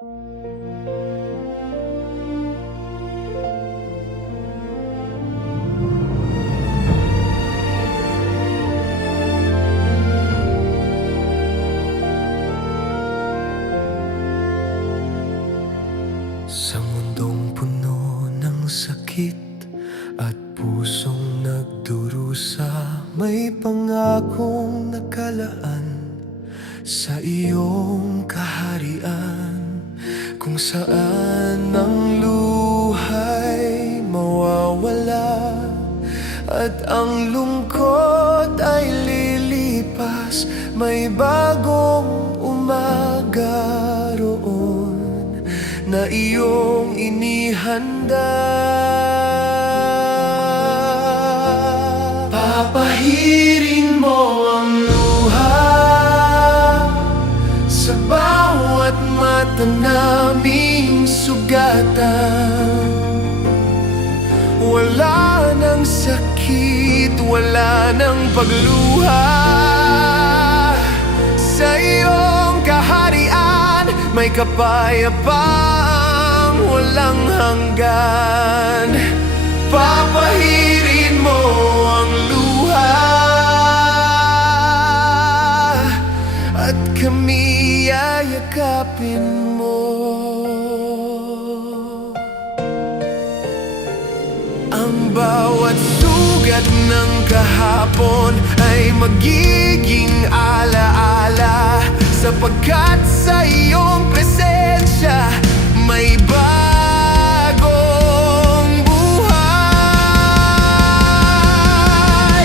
Sa mundong puno ng sakit at pusong nagdurusa, may pangakong nakalaan sa iyong kaharian, kung saan ang luha'y mawawala at ang lungkot ay lilipas. May bagong umaga roon na iyong inihanda. Papahirin mo ang luha sa bawat mata naming sugatan. Wala nang sakit, wala nang pagluha. Sa iyong kaharian may kapayapaang walang hanggan. Papahirin mo ang luha at kami yayakapin mo. Ang bawat sugat ng kahapon ay magiging alaala, sapagkat sa iyong presensya may bagong buhay.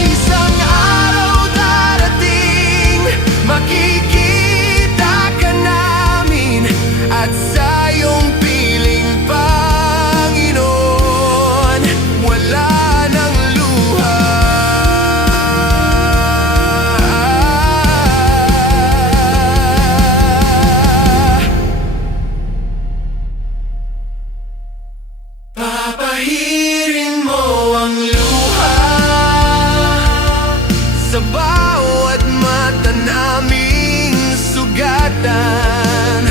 Isang araw darating, makikita ka namin at sa iyong piling, Panginoon, wala nang luha. Papahirin mo ang luha sa bawat mata naming sugatan.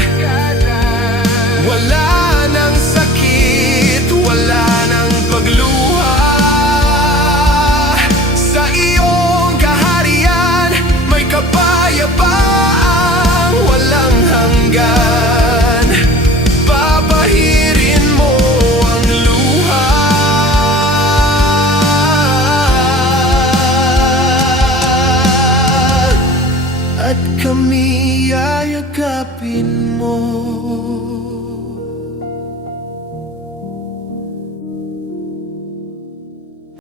Wala nang sakit, wala nang pagluha. Sa iyong kaharian may kapayapaang walang hanggan. Papahirin mo ang luha at kami yayakapin mo.